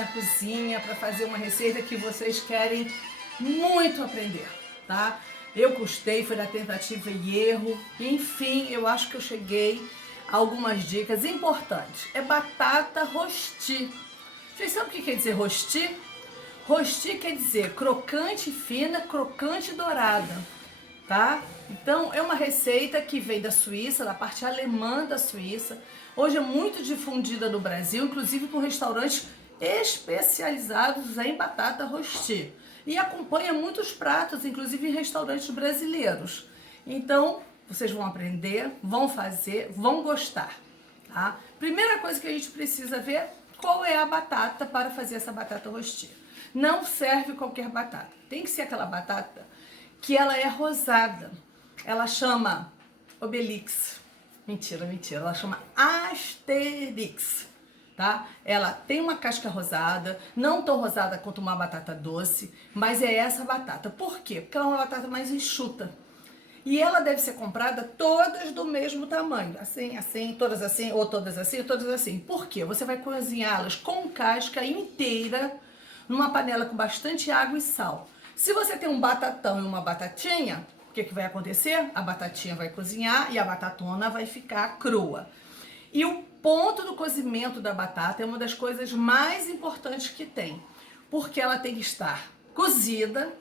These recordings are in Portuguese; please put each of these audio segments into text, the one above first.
na cozinha para fazer uma receita que vocês querem muito aprender, tá? Eu custei, foi na tentativa e erro, enfim, eu acho que eu cheguei a algumas dicas importantes. É batata rosti. Vocês sabem o que quer dizer rosti? Rosti quer dizer crocante fina, crocante dourada, tá? Então é uma receita que vem da Suíça, da parte alemã da Suíça. Hoje é muito difundida no Brasil, inclusive por restaurantes especializados em batata rosti. E acompanha muitos pratos, inclusive em restaurantes brasileiros. Então, vocês vão aprender, vão fazer, vão gostar, tá? Primeira coisa que a gente precisa ver, qual é a batata para fazer essa batata rosti. Não serve qualquer batata. Tem que ser aquela batata que ela é rosada. Ela chama Obelix. Mentira. Ela chama Asterix, tá? Ela tem uma casca rosada, não tão rosada quanto uma batata doce, mas é essa batata. Por quê? Porque ela é uma batata mais enxuta. E ela deve ser comprada todas do mesmo tamanho. Assim, todas assim, ou todas assim, ou todas assim. Por quê? Você vai cozinhá-las com casca inteira, numa panela com bastante água e sal. Se você tem um batatão e uma batatinha, o que vai acontecer? A batatinha vai cozinhar e a batatona vai ficar crua. E o ponto do cozimento da batata é uma das coisas mais importantes que tem, porque ela tem que estar cozida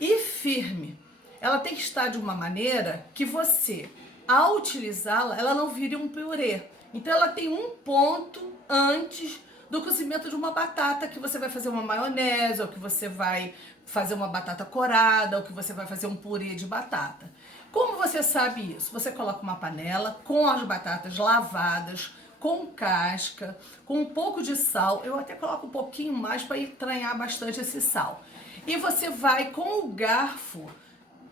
e firme. Ela tem que estar de uma maneira que você, ao utilizá-la, ela não vire um purê. Então ela tem um ponto antes do cozimento de uma batata, que você vai fazer uma maionese, ou que você vai fazer uma batata corada, ou que você vai fazer um purê de batata. Como você sabe isso? Você coloca uma panela com as batatas lavadas, com casca, com um pouco de sal. Eu até coloco um pouquinho mais para entranhar bastante esse sal. E você vai com o garfo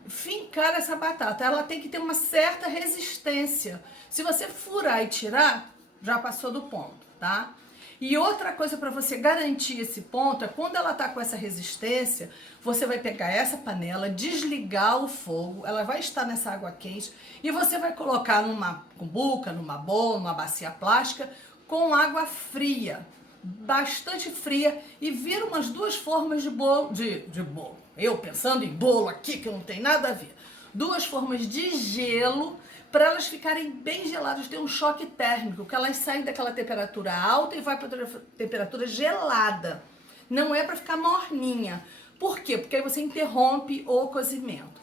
fincar essa batata. Ela tem que ter uma certa resistência. Se você furar e tirar, já passou do ponto, tá? E outra coisa para você garantir esse ponto é quando ela tá com essa resistência, você vai pegar essa panela, desligar o fogo, ela vai estar nessa água quente e você vai colocar numa cumbuca, numa bowl, numa bacia plástica com água fria, bastante fria, e vira umas 2 formas de bolo, de bolo. Eu pensando em bolo aqui que não tem nada a ver. 2 formas de gelo, para elas ficarem bem geladas, tem um choque térmico, que elas saem daquela temperatura alta e vai para temperatura gelada. Não é para ficar morninha. Por quê? Porque aí você interrompe o cozimento.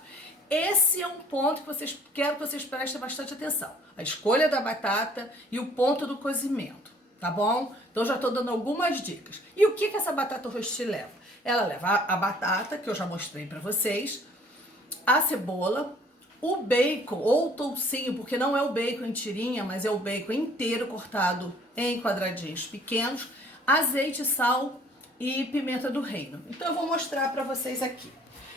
Esse é um ponto que quero que vocês prestem bastante atenção. A escolha da batata e o ponto do cozimento, tá bom? Então já estou dando algumas dicas. E o que essa batata rosti leva? Ela leva a batata, que eu já mostrei para vocês, a cebola, o bacon ou toucinho, porque não é o bacon em tirinha, mas é o bacon inteiro cortado em quadradinhos pequenos, azeite, sal e pimenta do reino. Então eu vou mostrar para vocês aqui.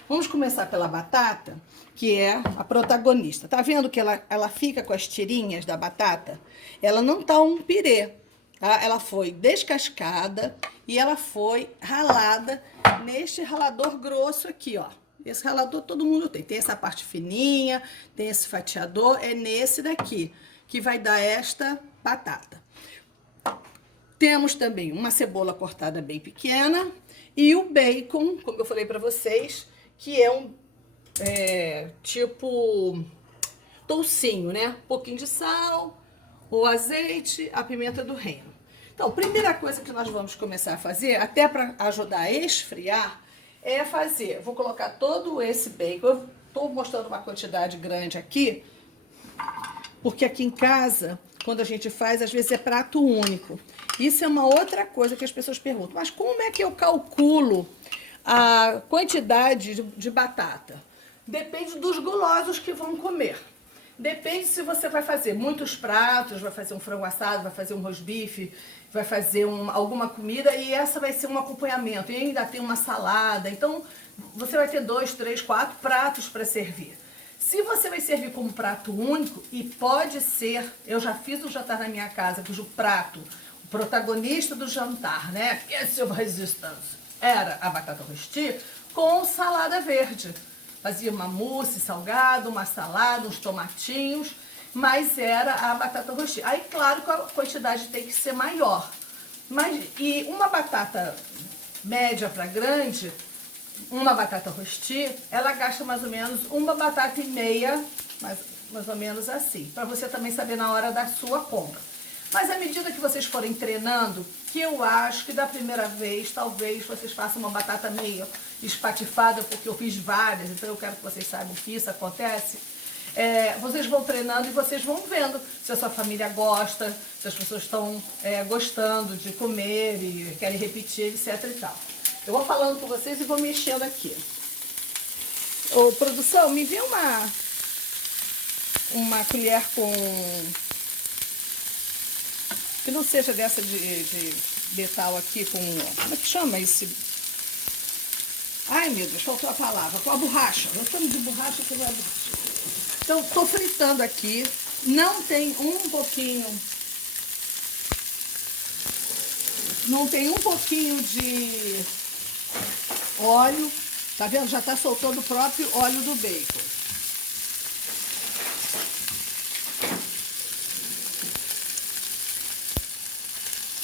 Vamos começar pela batata, que é a protagonista. Tá vendo que ela fica com as tirinhas da batata? Ela não tá um pirê, tá? Ela foi descascada e ela foi ralada neste ralador grosso aqui, ó. Esse ralador todo mundo tem. Tem essa parte fininha, tem esse fatiador. É nesse daqui que vai dar esta batata. Temos também uma cebola cortada bem pequena e o bacon, como eu falei para vocês, que é um tipo toucinho, né? Um pouquinho de sal, o azeite, a pimenta do reino. Então, primeira coisa que nós vamos começar a fazer, até para ajudar a esfriar, é fazer, vou colocar todo esse bacon, eu tô mostrando uma quantidade grande aqui, porque aqui em casa, quando a gente faz, às vezes é prato único. Isso é uma outra coisa que as pessoas perguntam, mas como é que eu calculo a quantidade de batata? Depende dos gulosos que vão comer. Depende se você vai fazer muitos pratos, vai fazer um frango assado, vai fazer um rosbife, vai fazer alguma comida e essa vai ser um acompanhamento. E ainda tem uma salada, então você vai ter 2, 3, 4 pratos para servir. Se você vai servir como prato único, e pode ser, eu já fiz um jantar na minha casa, cujo prato, o protagonista do jantar, né, esse é o resistência, era a batata rosti com salada verde. Fazia uma mousse salgada, uma salada, uns tomatinhos, mas era a batata rosti. Aí, claro que a quantidade tem que ser maior, Mas, e uma batata média para grande, uma batata rosti, ela gasta mais ou menos uma batata e meia, mais ou menos assim, para você também saber na hora da sua compra. Mas à medida que vocês forem treinando, que eu acho que da primeira vez, talvez vocês façam uma batata meio espatifada, porque eu fiz várias, então eu quero que vocês saibam que isso acontece. Vocês vão treinando e vocês vão vendo se a sua família gosta, se as pessoas estão gostando de comer e querem repetir, etc e tal. Eu vou falando com vocês e vou mexendo aqui. Ô, produção, me vê uma colher com... que não seja dessa de metal aqui com... como é que chama esse... ai, meu Deus, faltou a palavra. Com a borracha. Nós estamos de borracha, que não é borracha. Então, tô fritando aqui. Não tem um pouquinho... não tem um pouquinho de óleo. Tá vendo? Já tá soltando o próprio óleo do bacon.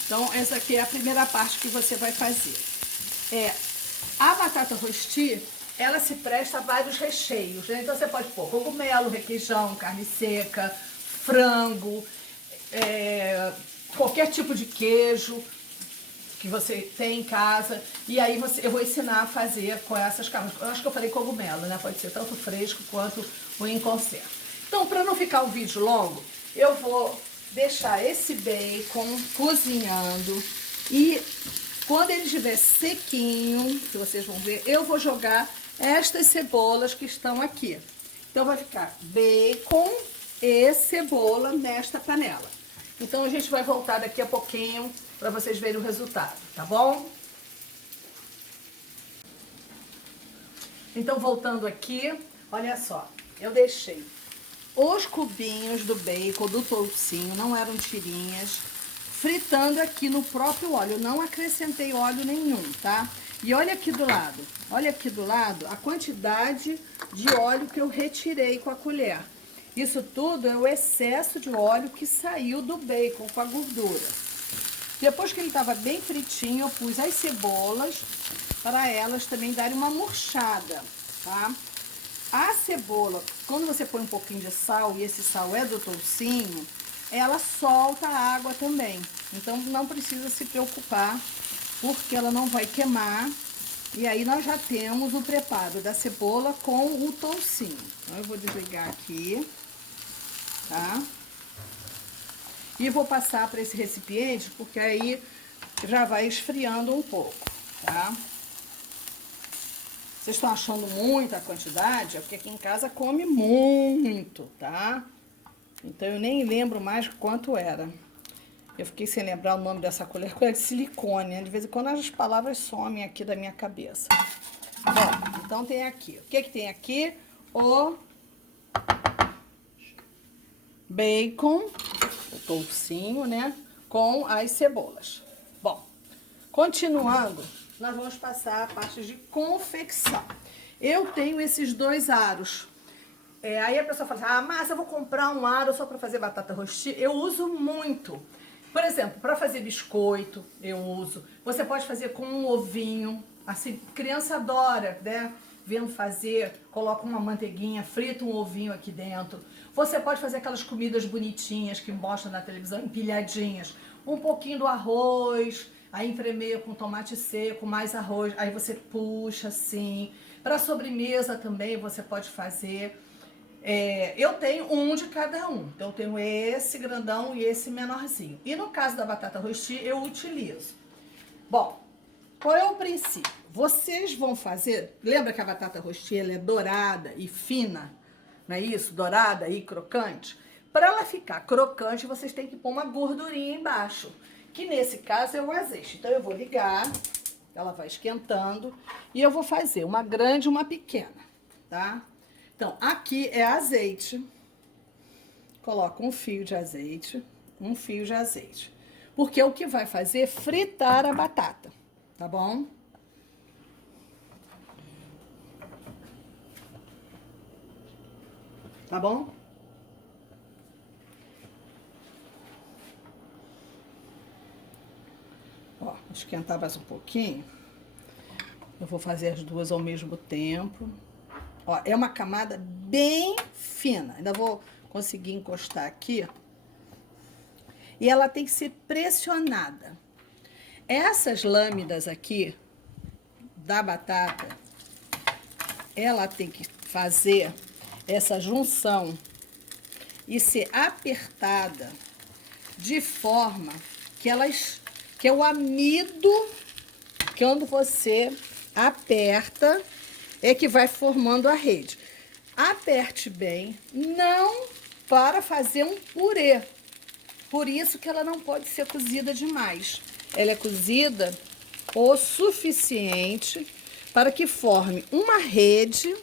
Então, essa aqui é a primeira parte que você vai fazer. A batata rosti, ela se presta a vários recheios, né? Então, você pode pôr cogumelo, requeijão, carne seca, frango, qualquer tipo de queijo que você tem em casa. E aí, eu vou ensinar a fazer com essas carnes. Eu acho que eu falei cogumelo, né? Pode ser tanto fresco quanto o em conserva. Então, para não ficar um vídeo longo, eu vou deixar esse bacon cozinhando e quando ele estiver sequinho, que vocês vão ver, eu vou jogar estas cebolas que estão aqui. Então vai ficar bacon e cebola nesta panela. Então a gente vai voltar daqui a pouquinho para vocês verem o resultado, tá bom? Então voltando aqui, olha só, eu deixei os cubinhos do bacon, do toucinho, não eram tirinhas, fritando aqui no próprio óleo. Eu não acrescentei óleo nenhum, tá? E olha aqui do lado a quantidade de óleo que eu retirei com a colher. Isso tudo é o excesso de óleo que saiu do bacon com a gordura. Depois que ele estava bem fritinho, eu pus as cebolas para elas também darem uma murchada, tá? A cebola, quando você põe um pouquinho de sal, e esse sal é do toucinho, ela solta a água também. Então não precisa se preocupar, porque ela não vai queimar. E aí nós já temos o preparo da cebola com o toucinho. Então eu vou desligar aqui, tá? E vou passar para esse recipiente, porque aí já vai esfriando um pouco, tá? Vocês estão achando muita quantidade? É porque aqui em casa come muito, tá? Então eu nem lembro mais quanto era. Eu fiquei sem lembrar o nome dessa colher de silicone, né? De vez em quando as palavras somem aqui da minha cabeça. Bom, então tem aqui. O que que tem aqui? O bacon, o toucinho, né? Com as cebolas. Bom, continuando, nós vamos passar a parte de confecção. Eu tenho esses 2 aros. Aí a pessoa fala assim, ah, mas eu vou comprar um aro só para fazer batata rosti. Eu uso muito. Por exemplo, para fazer biscoito, eu uso. Você pode fazer com um ovinho. Assim, criança adora, né? Vendo fazer, coloca uma manteiguinha, frita um ovinho aqui dentro. Você pode fazer aquelas comidas bonitinhas que mostram na televisão, empilhadinhas. Um pouquinho do arroz, aí entremeia com tomate seco, mais arroz. Aí você puxa assim. Para sobremesa também você pode fazer. Eu tenho um de cada um. Então eu tenho esse grandão e esse menorzinho. E no caso da batata rosti, eu utilizo. Bom, qual é o princípio? Vocês vão fazer... lembra que a batata rosti ela é dourada e fina? Não é isso? Dourada e crocante? Para ela ficar crocante, vocês têm que pôr uma gordurinha embaixo. Que nesse caso é o azeite. Então eu vou ligar, ela vai esquentando. E eu vou fazer uma grande e uma pequena, tá? Então, aqui é azeite. Coloco um fio de azeite, um fio de azeite. Porque o que vai fazer é fritar a batata, tá bom? Tá bom? esquentar mais um pouquinho. Eu vou fazer as duas ao mesmo tempo. Ó, é uma camada bem fina. Ainda vou conseguir encostar aqui. E ela tem que ser pressionada. Essas lâminas aqui da batata, ela tem que fazer essa junção e ser apertada de forma que é o amido, que quando você aperta, é que vai formando a rede. Aperte bem, não para fazer um purê. Por isso que ela não pode ser cozida demais. Ela é cozida o suficiente para que forme uma rede.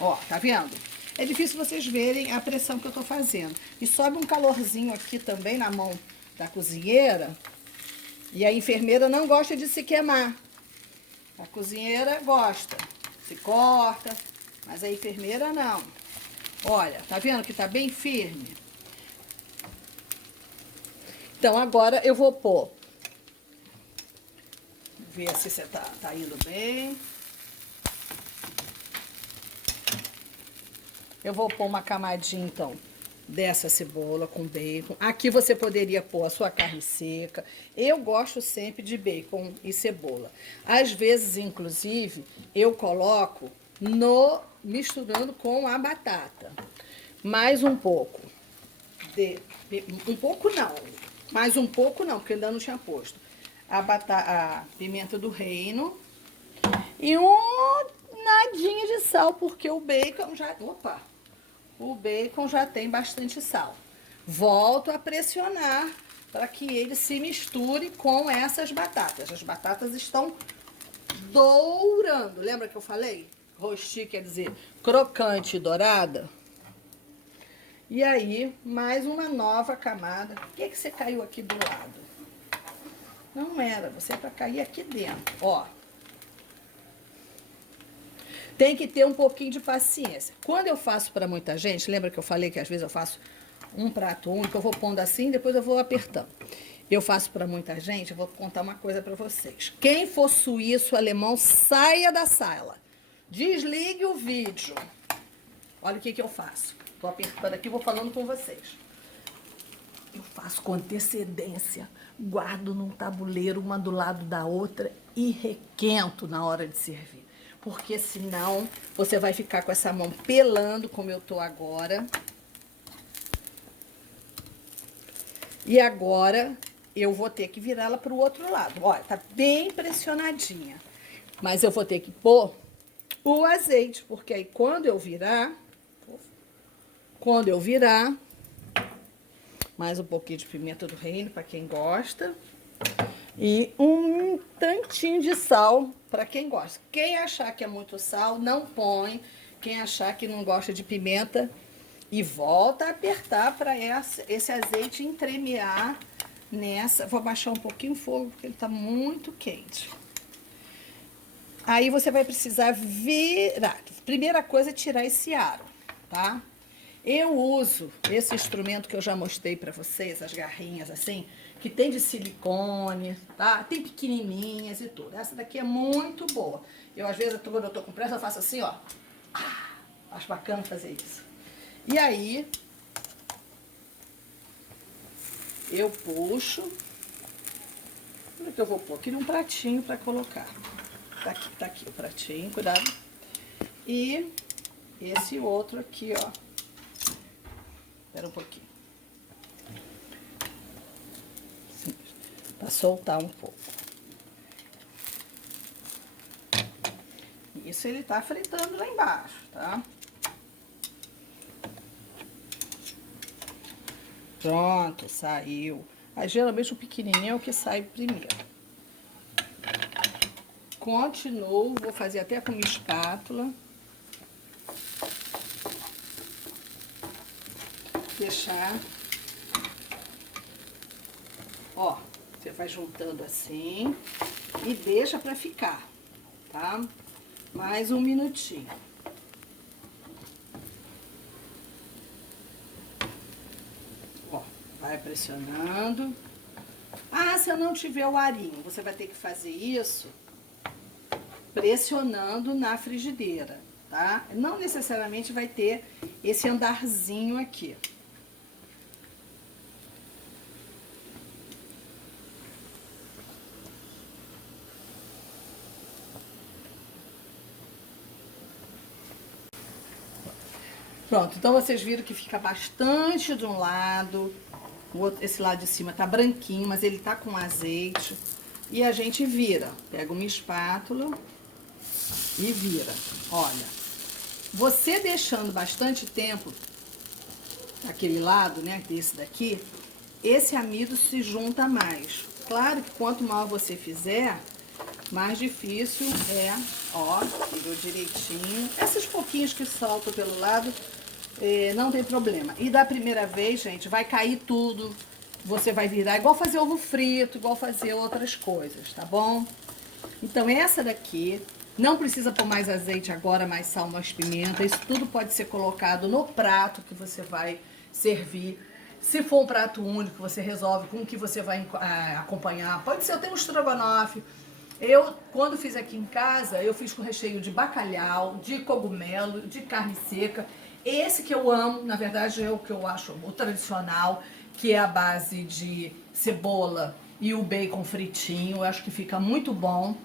Ó, tá vendo? É difícil vocês verem a pressão que eu tô fazendo. E sobe um calorzinho aqui também na mão da cozinheira. E a enfermeira não gosta de se queimar. A cozinheira gosta, se corta, mas a enfermeira não. Olha, tá vendo que tá bem firme? Então, agora eu vou pôr. Ver se você tá indo bem. Eu vou pôr uma camadinha, então, dessa cebola com bacon. Aqui você poderia pôr a sua carne seca. Eu gosto sempre de bacon e cebola. Às vezes, inclusive, eu coloco misturando com a batata. Mais um pouco. Um pouco não. Mais um pouco não, porque ainda não tinha posto. A pimenta do reino. E um nadinha de sal, porque o bacon já... Opa! O bacon já tem bastante sal. Volto a pressionar para que ele se misture com essas batatas. As batatas estão dourando. Lembra que eu falei? Rosti quer dizer crocante e dourada. E aí, mais uma nova camada. Por que você caiu aqui do lado? Não era, você é para cair aqui dentro. Ó. Tem que ter um pouquinho de paciência. Quando eu faço para muita gente, lembra que eu falei que às vezes eu faço um prato único, eu vou pondo assim, depois eu vou apertando. Eu faço para muita gente, eu vou contar uma coisa para vocês. Quem for suíço, alemão, saia da sala. Desligue o vídeo. Olha o que eu faço. Tô apertando aqui e vou falando com vocês. Eu faço com antecedência. Guardo num tabuleiro, uma do lado da outra e requento na hora de servir. Porque senão você vai ficar com essa mão pelando, como eu tô agora. E agora eu vou ter que virá-la pro outro lado. Olha, tá bem pressionadinha. Mas eu vou ter que pôr o azeite, porque aí quando eu virar, mais um pouquinho de pimenta do reino, para quem gosta. E um tantinho de sal para quem gosta. Quem achar que é muito sal, não põe. Quem achar que não gosta de pimenta, e volta a apertar para esse azeite entremear nessa. Vou abaixar um pouquinho o fogo, porque ele tá muito quente. Aí você vai precisar virar. Primeira coisa é tirar esse aro, tá? Eu uso esse instrumento que eu já mostrei pra vocês, as garrinhas assim, que tem de silicone, tá? Tem pequenininhas e tudo. Essa daqui é muito boa. Eu, às vezes, quando eu tô com pressa, eu faço assim, ó. Acho bacana fazer isso. E aí, eu puxo. Onde é que eu vou pôr? Aqui num pratinho pra colocar. Tá aqui o pratinho, cuidado. E esse outro aqui, ó. Espera um pouquinho. Assim, para soltar um pouco. Isso ele tá fritando lá embaixo, tá? Pronto, saiu. Aí, geralmente o pequenininho é o que sai primeiro. Continuo, vou fazer até com minha espátula. Deixar. Ó, você vai juntando assim e deixa pra ficar, tá? Mais um minutinho. Ó, vai pressionando. Ah, se eu não tiver o arinho, você vai ter que fazer isso pressionando na frigideira, tá? Não necessariamente vai ter esse andarzinho aqui. Pronto, então vocês viram que fica bastante de um lado, esse lado de cima tá branquinho, mas ele tá com azeite. E a gente vira, pega uma espátula e vira. Olha, você deixando bastante tempo aquele lado, né, desse daqui, esse amido se junta mais. Claro que quanto maior você fizer, mais difícil é, ó, virou direitinho. Esses pouquinhos que soltam pelo lado, não tem problema. E da primeira vez, gente, vai cair tudo. Você vai virar igual fazer ovo frito, igual fazer outras coisas, tá bom? Então essa daqui, não precisa pôr mais azeite agora, mais sal, mais pimenta. Isso tudo pode ser colocado no prato que você vai servir. Se for um prato único, você resolve com o que você vai acompanhar. Pode ser, eu tenho um estrogonofe. Eu, quando fiz aqui em casa, eu fiz com recheio de bacalhau, de cogumelo, de carne seca. Esse que eu amo, na verdade, é o que eu acho o tradicional, que é a base de cebola e o bacon fritinho. Eu acho que fica muito bom.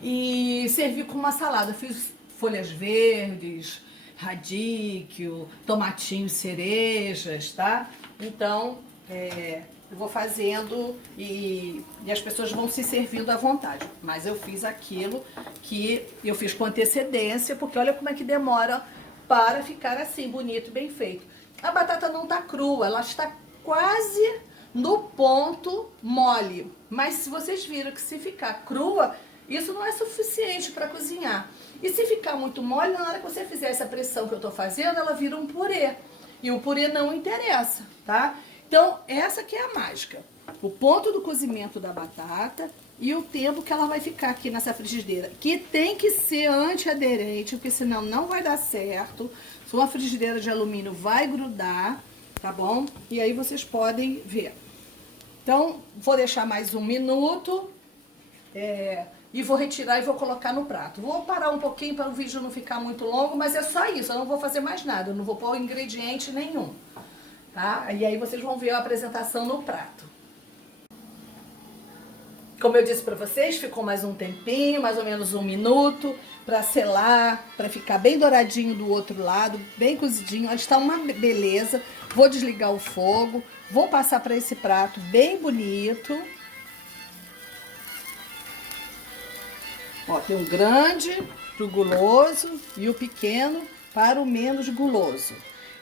E servi com uma salada. Fiz folhas verdes, radíquio, tomatinho, cerejas, tá? Então, eu vou fazendo e as pessoas vão se servindo à vontade. Mas eu fiz aquilo que eu fiz com antecedência, porque olha como é que demora para ficar assim, bonito e bem feito. A batata não tá crua, ela está quase no ponto mole. Mas se vocês viram que se ficar crua, isso não é suficiente para cozinhar. E se ficar muito mole, na hora que você fizer essa pressão que eu tô fazendo, ela vira um purê. E o purê não interessa, tá? Então, essa que é a mágica. O ponto do cozimento da batata e o tempo que ela vai ficar aqui nessa frigideira. Que tem que ser antiaderente, porque senão não vai dar certo. Se uma frigideira de alumínio vai grudar, tá bom? E aí vocês podem ver. Então, vou deixar mais 1 minuto. E vou retirar e vou colocar no prato. Vou parar um pouquinho para o vídeo não ficar muito longo, mas é só isso, eu não vou fazer mais nada, eu não vou pôr ingrediente nenhum, tá? E aí vocês vão ver a apresentação no prato. Como eu disse para vocês, ficou mais um tempinho, mais ou menos 1 minuto, para selar, para ficar bem douradinho do outro lado, bem cozidinho. Está uma beleza. Vou desligar o fogo, vou passar para esse prato bem bonito. Ó, tem um grande para o guloso e o pequeno para o menos guloso.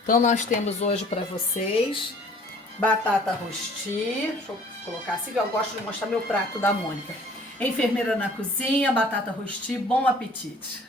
Então, nós temos hoje para vocês batata rosti. Deixa eu colocar assim, eu gosto de mostrar meu prato da Mônica. Enfermeira na cozinha, batata rosti, bom apetite!